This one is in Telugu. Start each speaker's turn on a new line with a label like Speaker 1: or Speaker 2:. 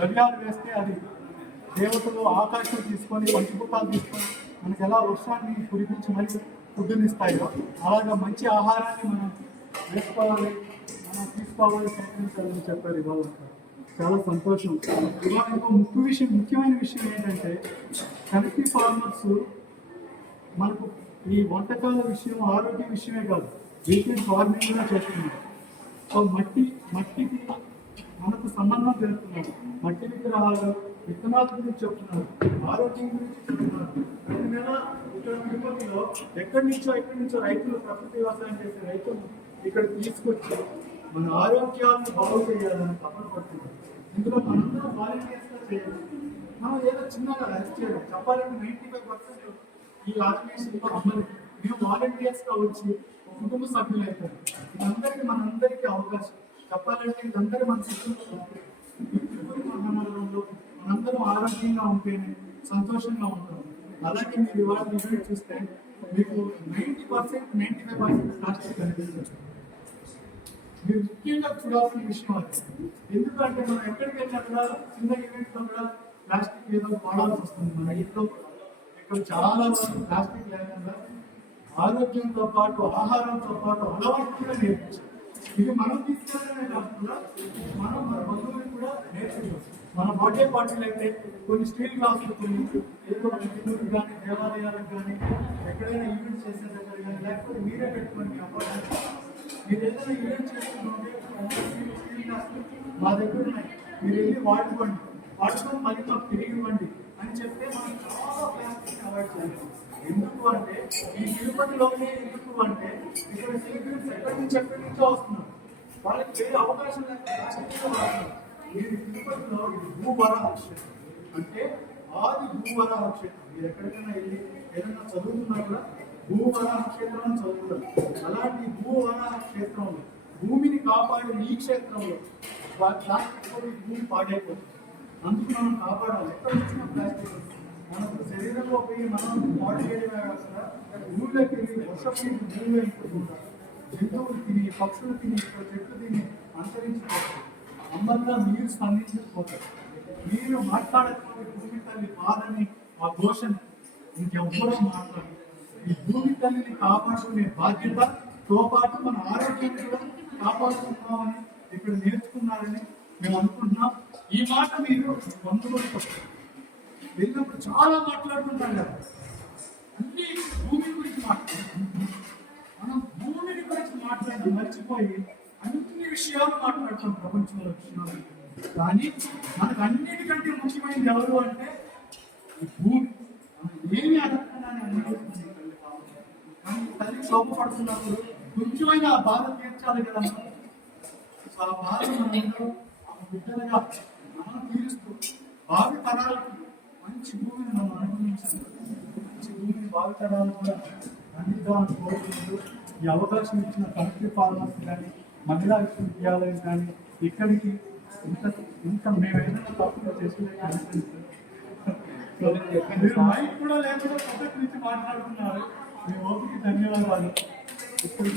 Speaker 1: ద్రవ్యాలు వేస్తే అది దేవతలు ఆకాశం తీసుకొని పంచభూతాలు తీసుకొని మనకి ఎలా వర్షాన్ని కురిపించి మంచి ఫుడ్నిస్తాయో అలాగా మంచి ఆహారాన్ని మనం వేసుకోవాలి మనం తీసుకోవాలి ప్రయత్నించాలని చెప్పారు ఇవాళ. చాలా సంతోషం. ఇవాళ ఇంకో ముఖ్య విషయం ముఖ్యమైన విషయం ఏంటంటే కమిటీ ఫార్మర్స్ మనకు ఈ వంటకాల విషయం ఆరోగ్య విషయమే కాదు వీకెండ్ ఫార్మింగ్ కూడా చేస్తున్నారు. సో మట్టి మట్టికి సంబంధం తెలుపుతున్నారు మట్టి విగ్రహాలు విత్తనాల గురించి చెప్తున్నారు. ఆరోగ్యం గురించి చెప్తున్నారు. ప్రతి నెల ఇక్కడ తిరుపతిలో ఎక్కడి నుంచో ఎక్కడి నుంచో రైతులు ప్రకృతి వ్యవసాయం చేసే రైతులు ఇక్కడ తీసుకొచ్చి మన ఆరోగ్యాలను బాగు చేయాలని తపన పడుతున్నారు. ఇందులో మనందరం వాలంటీర్స్గా చేయాలి. మనం ఏదో చిన్నగా రెస్ట్ చేయాలి. చెప్పాలంటే నైంటీ ఫైవ్ పర్సెంట్ ఈ ఆర్గనైజేషన్లో మేము వాలంటీర్స్గా వచ్చి కుటుంబ సభ్యులు అవుతారు ఇదందరికీ మనందరికీ అవకాశం. చెప్పాలంటే ఇదందరూ మన చుట్టూ మహానగరంలో మనందరం ఆరోగ్యంగా ఉంటేనే సంతోషంగా ఉంటాం. అలాగే మీరు ఇవాళ రిజల్ట్ చూస్తే మీకు ninety percent ninety five percent plastic కనిపిస్తుంది. మీరు ముఖ్యంగా చూడాల్సిన విషయం అది. ఎందుకంటే మనం ఎక్కడికి వెళ్ళినా కూడా చిన్న ఈవెంట్లో కూడా ప్లాస్టిక్ ఏదో వాడాల్సి వస్తుంది. మన ఇంట్లో ఇక్కడ చాలా వరకు ప్లాస్టిక్ లేకుండా ఆరోగ్యంతో పాటు ఆహారంతో పాటు అలవాటు కూడా నేర్పించాలి. ఇది మనం తీసుకెళ్ళడమే కాకుండా మనం మన బంధువులకు కూడా నేర్చుకోవచ్చు. మన బర్త్డే పార్టీలు అయితే కొన్ని స్టీల్ గ్లాసులు కొన్ని ఏదో హిందువులకు కానీ దేవాలయాలకు కానీ ఎక్కడైనా ఈవెంట్ చేసే దగ్గర కానీ లేకపోతే మీరే పెట్టుకోండి అపార్ట్మెంట్ మీరు ఏదైనా ఈవెంట్ చేస్తుంటే స్టీల్ గ్లాసులు మా దగ్గర ఉన్నాయి. మీరు వెళ్ళి వాడుకోండి. వాడుకొని మళ్ళీ మాకు తిరిగి ఇవ్వండి అని చెప్తే మనం చాలా ప్లాస్టిక్ అవాయిడ్ చేయాలి. ఎందుకు అంటే ఈ తిరుపతిలోనే ఎందుకు అంటే ఇక్కడ సెలబ్రిటీస్ ఎక్కడి నుంచి ఎక్కడి నుంచో వస్తున్నారు వాళ్ళకి వేరే అవకాశం లేక మీరు తిరుపతిలో ఇది భూవరాహ క్షేత్రం అంటే ఆది భూవరాహ క్షేత్రం మీరు ఎక్కడికైనా వెళ్ళి ఏదైనా చదువుతున్నా కూడా భూవరాహ క్షేత్రం అని చదువుతారు. అలాంటి భూవరాహ క్షేత్రంలో భూమిని కాపాడే ఈ క్షేత్రంలో ప్లాస్టిక్ భూమి పాడైపోతుంది. అందుకు మనం కాపాడాలి. ఎక్కడ వచ్చిన ప్లాస్టిక్ మనకు శరీరంలో పోయి మనం బాడీ చేయడమే కాకుండా వర్షపు నీరు భూమిలో ఇంకుతుంటారు జంతువులు తిని పక్షులు తిని ఇక్కడ చెట్లు తిని అంతరించిపోతారు అందంగా మీరు స్పందించకపోతారు మీరు మాట్లాడకపోతే భూమి తల్లి బాధని ఆ దోషం ఇంకెవ్వరూ మాట్లాడదు ఈ భూమి తల్లిని కాపాడుకునే బాధ్యతతో పాటు మన ఆరోగ్యాన్ని కూడా కాపాడుకుంటున్నామని ఇక్కడ నేర్చుకున్నారని మేము అనుకుంటున్నాం. ఈ మాట మీరు బంధువులతో వెళ్ళినప్పుడు చాలా మాట్లాడుకుంటాం కదా అన్ని భూమి గురించి మాట్లాడుకుంటాం మనం భూమిని గురించి మాట్లాడడం మర్చిపోయి అన్ని విషయాలు మాట్లాడతాం ప్రపంచంలో విషయాలు కానీ మనకు అన్నిటికంటే ముఖ్యమైనది ఎవరు అంటే ఈ భూమి. మనం ఏమి అడగడానికి తల్లి పాపం. కానీ తల్లి కోపపడుతున్నప్పుడు ఆ బాధ తీర్చాలి కదా. సో ఆ బాధ మనందరూ బిడ్డలుగా మనం తీరుస్తూ భావి తరాలకు మంచి మనం అనుభవించాలి మంచి కూడా అందిద్దామని కోరుకుంటూ ఈ అవకాశం ఇచ్చిన కమిటీ ఫార్మర్స్ కానీ మహిళా విశ్వవిద్యాలయం కానీ ఇక్కడికి ఇంత ఇంత మేము ఏదైనా తప్పులు చేసినట్టు మీరు మైక్ కూడా లేకుండా పక్కన నుంచి మాట్లాడుతున్నారు మీ ఓపిక ధన్యవాదాలు ఇప్పుడు